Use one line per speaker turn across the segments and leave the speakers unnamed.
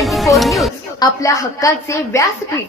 Four news आपल्या हक्काचे व्यासपीठ.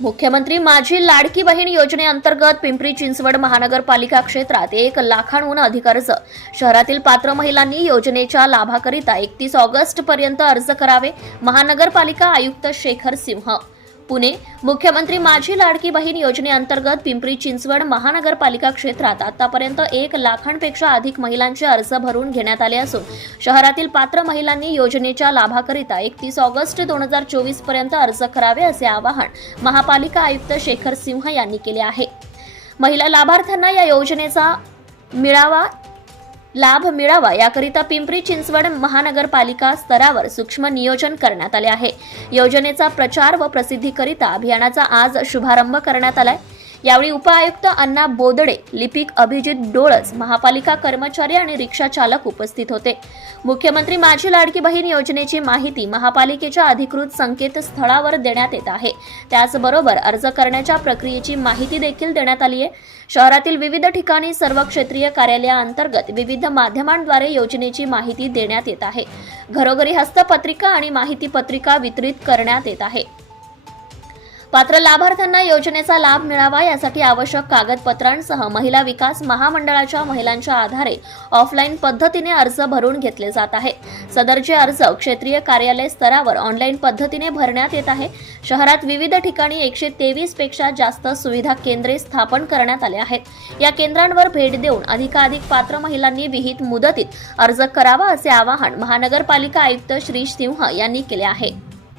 मुख्यमंत्री माझी लाडकी बहीण योजनेअंतर्गत पिंपरी चिंचवड महानगरपालिका क्षेत्रात एक लाखांहून अधिक अर्ज. शहरातील पात्र महिलांनी योजनेच्या लाभाकरिता एकतीस ऑगस्ट पर्यंत अर्ज करावे महानगरपालिका आयुक्त शेखर सिंह. पुणे. मुख्यमंत्री माझी लाडकी बहीण योजनेअंतर्गत पिंपरी चिंचवड महानगरपालिका क्षेत्रात आतापर्यंत एक लाखांपेक्षा अधिक महिलांचे अर्ज भरून घेण्यात आले असून शहरातील पात्र महिलांनी योजनेच्या लाभाकरिता एकतीस ऑगस्ट दोन हजार चोवीसपर्यंत अर्ज करावे असे आवाहन महापालिका आयुक्त शेखर सिंह यांनी केले आहे. महिला लाभार्थ्यांना या योजनेचा मिळावा लाभ मिळावा याकरिता पिंपरी चिंचवड महानगरपालिका स्तरावर सूक्ष्म नियोजन करण्यात आले आहे. योजनेचा प्रचार व प्रसिद्धीकरिता अभियानाचा आज शुभारंभ करण्यात आलाय. यावेळी उपआयुक्त अण्णा बोदडे लिपिक अभिजित डोळस महापालिका कर्मचारी आणि रिक्षा चालक उपस्थित होते. मुख्यमंत्री माझी लाडकी बहीण योजनेची माहिती महापालिकेच्या अधिकृत संकेतस्थळावर देण्यात येत आहे. त्याचबरोबर अर्ज करण्याच्या प्रक्रियेची माहिती देखील देण्यात आली आहे. शहरातील विविध ठिकाणी सर्व क्षेत्रीय कार्यालयाअंतर्गत विविध माध्यमांद्वारे योजनेची माहिती देण्यात येत आहे. घरोघरी हस्तपत्रिका आणि माहिती पत्रिका वितरित करण्यात येत आहे. पात्र लाभार्थ्यांना योजनेचा लाभ मिळावा यासाठी आवश्यक कागदपत्रांसह महिला विकास महामंडळाच्या महिलांच्या आधारे ऑफलाईन पद्धतीने अर्ज भरून घेतले जात आहे सदरचे अर्ज क्षेत्रीय कार्यालय स्तरावर ऑनलाईन पद्धतीने भरण्यात येत आहे. शहरात विविध ठिकाणी एकशे तेवीसपेक्षा जास्त सुविधा केंद्रे स्थापन करण्यात आले आहेत. या केंद्रांवर भेट देऊन अधिकाधिक पात्र महिलांनी विहित मुदतीत अर्ज करावा असे आवाहन महानगरपालिका आयुक्त श्री सिंह यांनी केले आहे.